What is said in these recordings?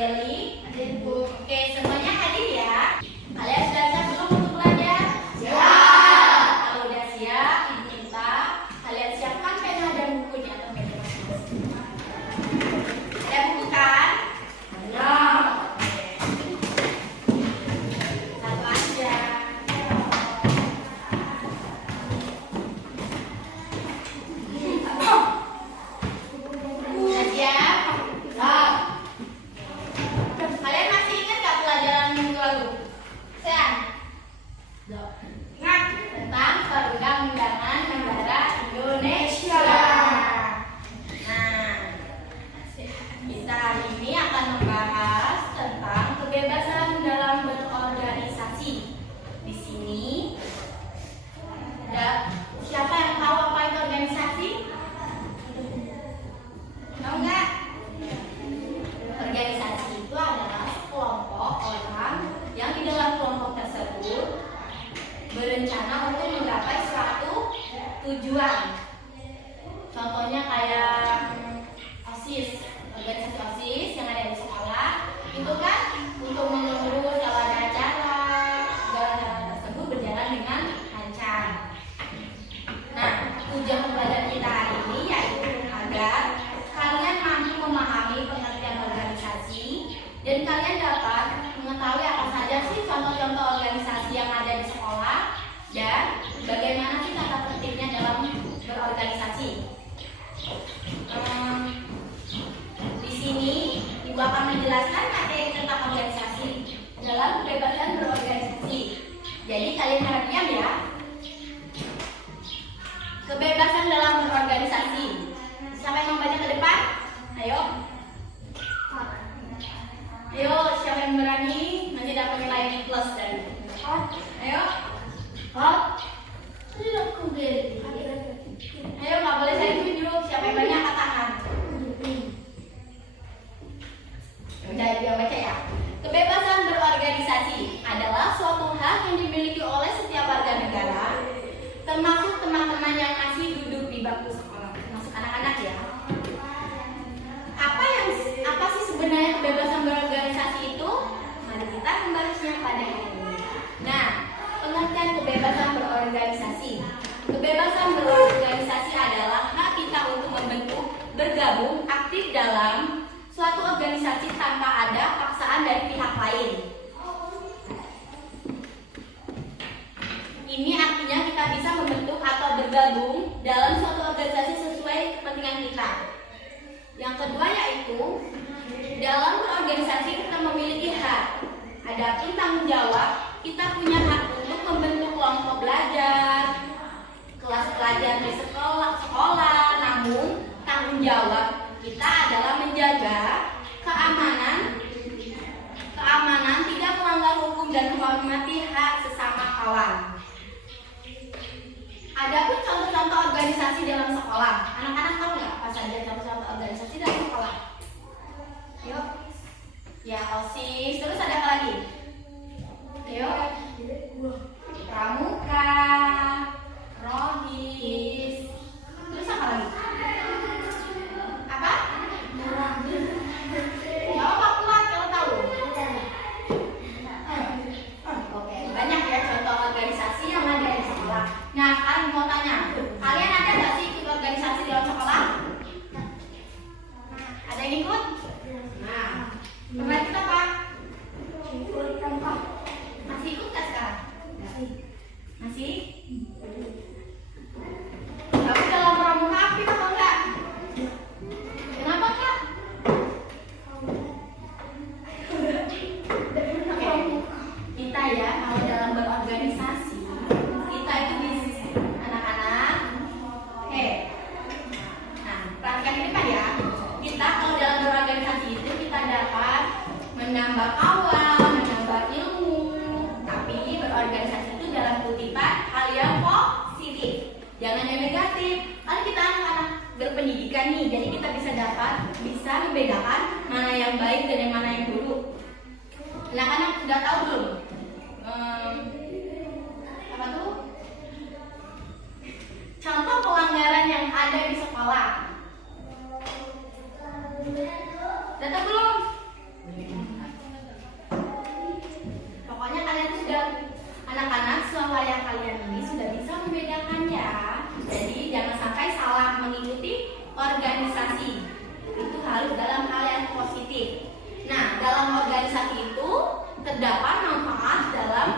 Deli, ada Ibu. Oke, semuanya hadir ya. Kalian sudah siap belum untuk belajar? Siap. Kalau udah siap, Ibu minta kalian siapkan pena dan bukunya atau meja masing-masing. Ada buku kan? Ya. Satu aja. Sudah siap? Siap. Kalian masih ingat gak pelajaran minggu lalu? Sean? Ingat tentang perundang-undangan negara Indonesia. Nah, kita hari ini akan membahas tentang kebebasan dalam berorganisasi. Di sini ada siapa yang tahu apa itu organisasi? Tahu nggak? Organisasi itu adalah sekelompok orang yang di dalam kelompok tersebut berencana untuk menggapai suatu tujuan. Contohnya kayak OSIS, organisasi OSIS yang ada di sekolah, itu kan untuk mengurus segala acara tersebut berjalan dengan lancar. Nah, tujuan pembelajaran kita hari ini yaitu agar kalian mampu memahami pengertian organisasi dan kalian dapat mengetahui apa saja sih contoh-contoh organisasi yang ada di sekolah dan bagaimana sih tata tertibnya dalam berorganisasi. Di sini Ibu akan menjelaskan materi tentang organisasi dalam kebebasan berorganisasi. Jadi kalian harap diam ya. Kebebasan dalam berorganisasi. Siapa yang membaca ke depan? Ayo. Ayo, siapa yang berani? Nanti dapat nilai plus dari. Ayo. Ayo, nggak boleh saya tunjuk. Siapa yang banyak angkat tangan? Udah dia baca ya. Kebebasan berorganisasi adalah suatu hak yang dimiliki oleh setiap warga negara, termasuk teman-teman yang masih duduk di bangku sekolah, termasuk anak-anak ya. Apa sih sebenarnya kebebasan berorganisasi itu? Mari kita membahasnya pada hari ini. Nah, pengertian kebebasan berorganisasi. Kebebasan berorganisasi adalah hak kita untuk membentuk, bergabung, aktif dalam suatu organisasi tanpa ada paksaan dari pihak lain. Ini artinya kita bisa membentuk atau bergabung dalam suatu organisasi sesuai kepentingan kita. Yang kedua yaitu dalam berorganisasi kita memiliki hak. Adapun tanggung jawab, kita punya hak untuk membentuk kelompok belajar, kelas pelajar di sekolah. Namun tanggung jawab kita adalah menjaga keamanan tidak melanggar hukum dan menghormati hak sesama kawan. Adapun contoh-contoh organisasi dalam sekolah, anak-anak tahu nggak apa saja contoh-contoh organisasi dalam sekolah? Yuk, ya OSIS, terus ada apa lagi? Ayo, Pramuka, Rohis, terus apa lagi? Apa? Jawab apa kuat kalau tahu? Oke, banyak ya contoh organisasi yang ada di sekolah. Nah, sekarang mau tanya, kalian ada nggak sih ikut organisasi dalam sekolah? Ada yang ikut? Nah, pernah ikut apa? Masih ikut nggak sekarang? Masih? Kamu dalam pramuka aktif atau enggak? Kenapa Kak? Oke, kita ya kalau dalam berorganisasi kita itu anak-anak. Oke. Nah, perhatikan ini Pak ya. Kita kalau dalam berorganisasi itu kita dapat menambah kawan, menambah ilmu. Tapi berorganisasi itu dalam kutipan hal yang positif, jangan yang negatif. Kalau kita anak-anak berpendidikan nih, jadi kita bisa membedakan mana yang baik dan yang mana yang buruk. Anak-anak sudah tahu belum? Apa tuh? Contoh pelanggaran yang ada di sekolah. Datang belum? harus dalam hal yang positif. Nah, dalam organisasi itu terdapat manfaat dalam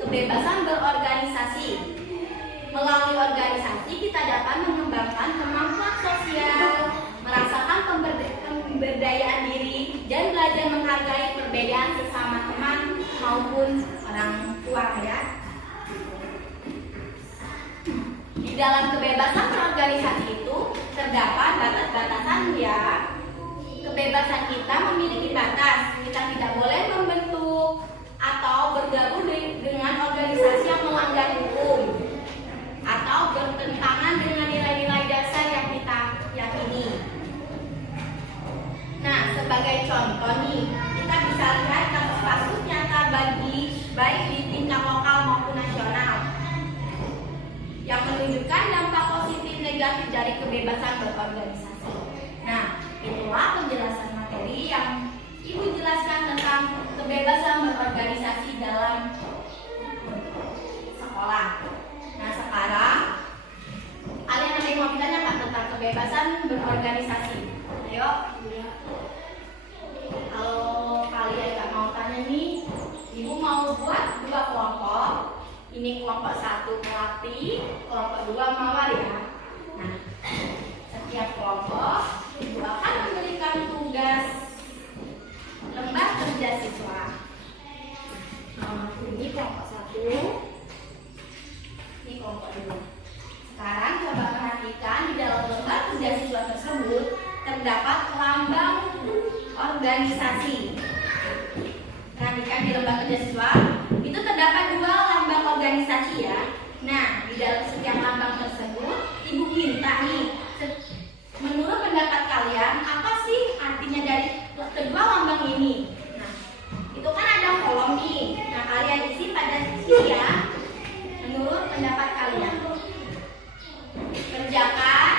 kebebasan berorganisasi. Melalui organisasi kita dapat mengembangkan kemampuan sosial, merasakan pemberdayaan diri, dan belajar menghargai perbedaan sesama teman maupun orang tua ya. Di dalam kebebasan berorganisasi itu terdapat batas-batasan ya. Kebebasan kita memiliki batas. Kita tidak boleh membentuk atau bergabung dengan organisasi yang melanggar hukum atau bertentangan dengan nilai-nilai dasar yang kita yakini. Nah, sebagai contoh nih, kita bisa lihat kasus-kasus nyata baik di tingkat lokal maupun nasional yang menunjukkan dampak positif negatif dari kebebasan berorganisasi. Nah, itulah penjelasan materi yang Ibu jelaskan tentang kebebasan berorganisasi dalam sekolah. Nah, sekarang kalian ada yang mau bertanya tentang kebebasan berorganisasi? Ayo. Kalau kalian nggak mau tanya nih, Ibu mau buat 2 kelompok. Ini kelompok 1 melatih, kelompok 2 mawar ya. Nah, setiap kelompok Ibu akan memberikan tugas lembar kerja siswa. Ini kelompok 1, ini kelompok 2. Sekarang coba perhatikan di dalam lembar kerja siswa tersebut terdapat lambang organisasi. Perhatikan di lembar kerja siswa itu terdapat 2 lambang organisasi ya. Nah, di dalam setiap lambang tersebut Ibu minta nih, menurut pendapat kalian apa sih artinya dari kedua lambang ini? Nah, itu kan ada kolom nih. Nah, kalian isi pada sisi ya. Menurut pendapat kalian. Kerjakan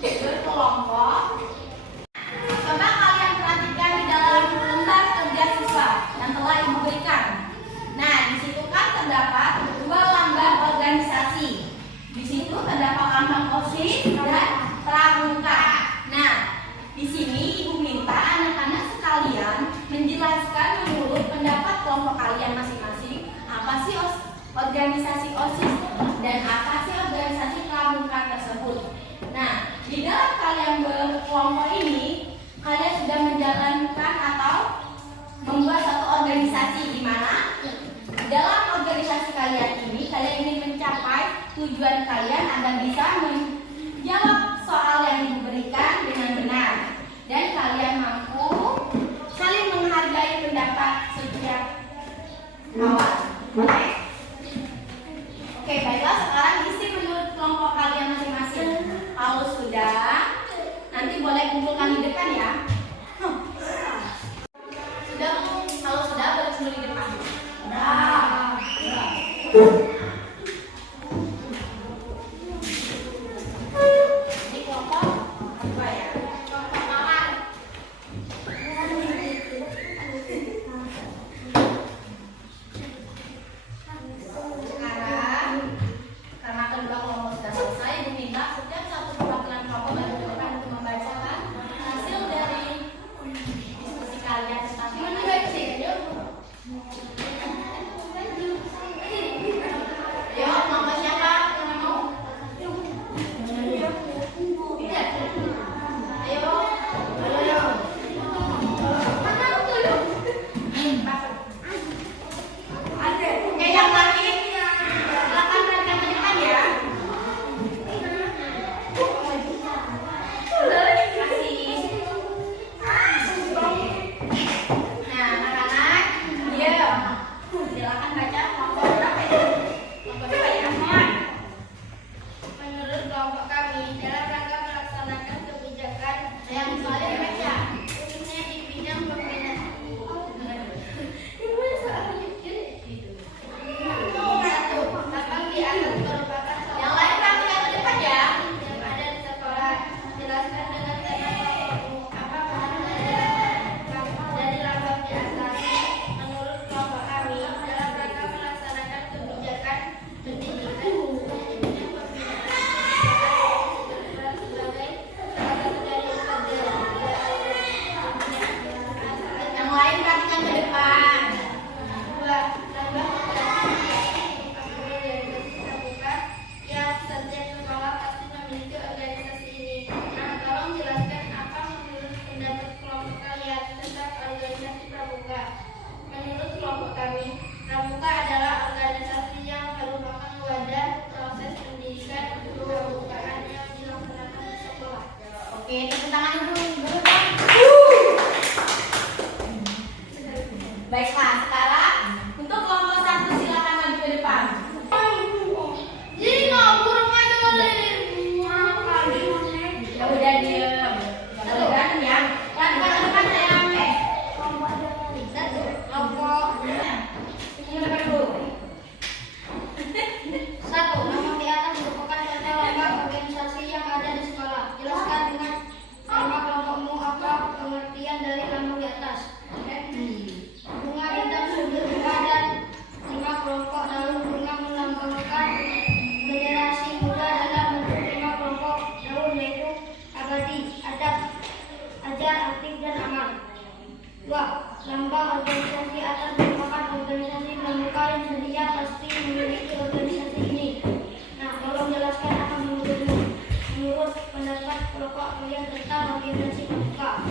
berkelompok. Coba kalian perhatikan di dalam lembar kerja siswa yang telah Ibu berikan. Nah, di situ kan terdapat 2 lambang organisasi. Di situ terdapat lambang OSIS dan pramuka. Nah, di sini Ibu minta anak-anak sekalian menjelaskan menurut pendapat kelompok kalian masing-masing apa sih organisasi OSIS dan apa sih organisasi pramuka tersebut. Nah, di dalam kalian berkelompok ini, kalian sudah menjalankan atau membuat satu organisasi di mana dalam organisasi kalian ini kalian ingin mencapai tujuan kalian agar bisa menjawab soal yang diberikan dengan benar dan kalian mampu saling menghargai pendapat setiap kawan. Oke, baiklah, sekarang isi menurut kelompok kalian masing-masing. Kalau sudah, nanti boleh kumpulkan di depan ya. Sudah, kalau sudah berkumpul di depan. Ini kelompok 2 ya. Kelompok mawar. Sekarang karena kedua kelompok sudah selesai, diminta setiap satu perwakilan kelompok maju ke depan untuk membacakan hasil dari diskusi kalian tentang Ayo, kelompok siapa yang mau? Ayo. Oke, yang lagi silakan perhatikan ke depan ya. Kasih. Nah, yang ke depan. Ya, setiap sekolah pasti memiliki organisasi ini. Nah, tolong jelaskan apa menurut pendapat kelompok kalian tentang organisasi pramuka. Menurut kelompok kami, pramuka adalah organisasi yang merupakan wadah proses pendidikan kepramukaan yang dilaksanakan di sekolah. Oke, tepuk tangan dulu. Baiklah, sekarang untuk kelompok 1 silakan maju ke depan. Ya udah diem. Satu berantem ya. Lanjut ke depan sayang. Kelompok Ini depan dulu. 1. Nama di atas merupakan contoh lomba organisasi yang ada di sekolah. Jelaskan dengan nama kelompokmu apa pengertian dari lambang di atas. Bunga bintang sumber bunga dan 5 kelompok daun bunga melambangkan generasi muda dalam bentuk 5 kelompok daun yaitu abadi, adab, ajar, aktif, dan amal. 2. Lambang organisasi atas merupakan organisasi pramuka yang sedia pasti memiliki organisasi ini. Nah, tolong jelaskan apa menurut pendapat kelompok kalian tentang organisasi pramuka.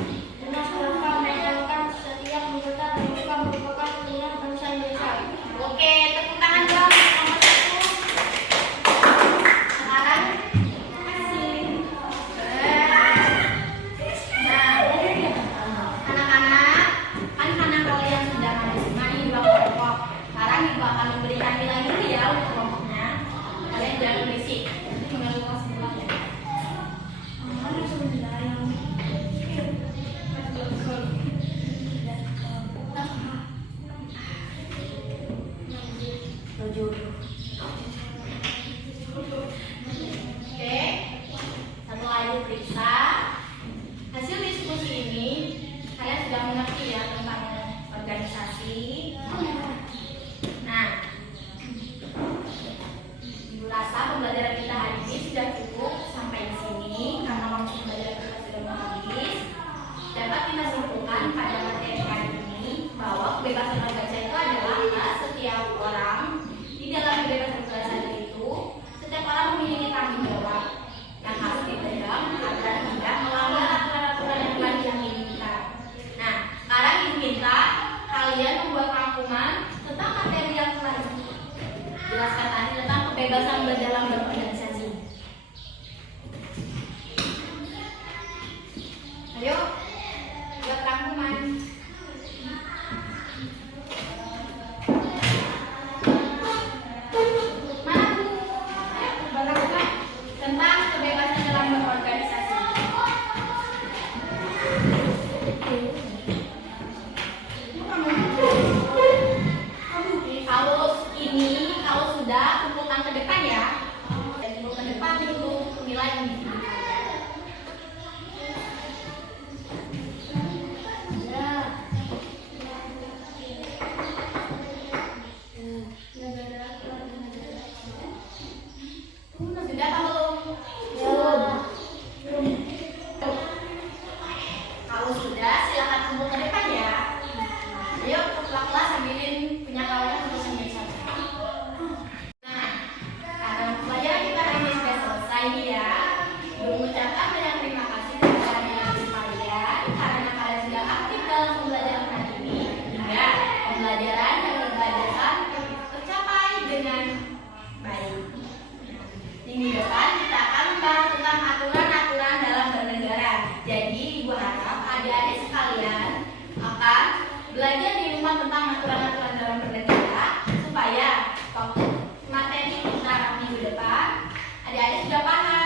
Dinas Pramuka mengatakan setiap anggota pramuka merupakan keturunan bangsa Indonesia. Oke, tepuk tangan dong nomor 1. Sekarang anak-anak, kan karena kalian sudah ada di dua kelompok. Sekarang ibu akan memberikan nilai dulu ya untuk kelompoknya. Kalian jangan berisik. Nanti mengganggu kelas sebelah ya. Tujuh. Oke, satu lagi periksa. Hasil diskusi ini kalian sudah mengerti ya tentang organisasi. Nah, Ibu rasa pembelajaran kita hari ini sudah cukup sampai di sini karena waktu pembelajaran kita sudah mau habis. Dapat kita simpulkan pada materi hari ini bahwa kebebasan berbahasa itu adalah hak setiap orang. Di dalam kebebasan berbahasa itu, setiap orang memiliki tanggung jawab yang harus dipegang agar tidak melanggar aturan-aturan yang telah diinginkan. Nah, sekarang Ibu minta kalian membuat rangkuman tentang materi yang telah dijelaskan tadi tentang kebebasan dalam berorganisasi. Ayo, buat rangkuman. Mana Bu? Ayo, buat rangkuman tentang kebebasan dalam berorganisasi. Kalau sudah kumpulkan ke depan ya. Dan kumpul ke depan untuk nilai ini. Sudah atau belum? Kalau sudah, silakan kumpul ke depan ya. Ayo, kelas ambilin punya kalian untuk sendiri satu. Nah, karena pelajaran kita hari ini sudah selesai nih ya. Mengucapkan banyak terima kasih kepada adik-adik kalian karena kalian sudah aktif dalam pembelajaran hari ini. Hingga pembelajaran yang dipelajari tercapai dengan baik. Minggu depan kita akan membahas tentang aturan-aturan dalam bernegara. Jadi Ibu harap adik-adik sekalian akan belajar di rumah tentang aturan-aturan dalam bernegara supaya waktu materi kita minggu depan adik-adik sudah paham.